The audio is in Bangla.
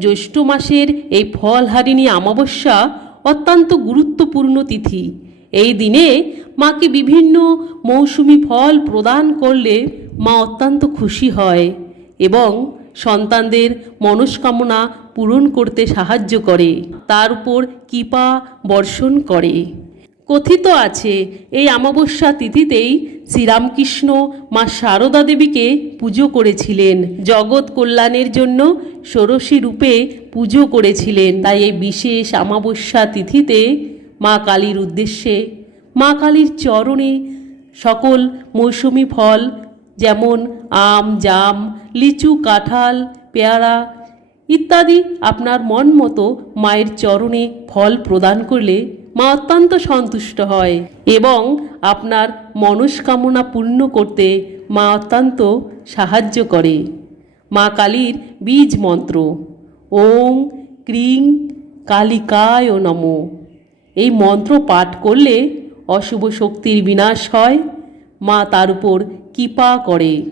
জ্যৈষ্ঠ মাসের এই ফলহারিণী অমাবস্যা অত্যন্ত গুরুত্বপূর্ণ তিথি। এই দিনে মাকে বিভিন্ন মৌসুমি ফল প্রদান করলে মা অত্যন্ত খুশি হয় এবং সন্তানদের মনস্কামনা পূরণ করতে সাহায্য করে, তার উপর কৃপা বর্ষণ করে। কথিত আছে, এই অমাবস্যা তিথিতেই শ্রীরামকৃষ্ণ মা সারদা দেবীকে পুজো করেছিলেন। জগৎ কল্যাণের জন্য ষোড়শী রূপে পুজো করেছিলেন। তাই এই বিশেষ অমাবস্যা তিথিতে মা কালীর উদ্দেশ্যে, মা কালীর চরণে সকল মৌসুমি ফল যেমন আম, জাম, লিচু, কাঁঠাল, পেয়ারা ইত্যাদি আপনার মন মতো মায়ের চরণে ফল প্রদান করলে মা অত্যন্ত সন্তুষ্ট হয় এবং আপনার মনস্কামনা পূর্ণ করতে মা অত্যন্ত সাহায্য করে। মা কালীর বীজ মন্ত্র, ওং ক্রিং কালিকায় নম। এই মন্ত্র পাঠ করলে অশুভ শক্তির বিনাশ হয়, মা তার উপর কৃপা করে।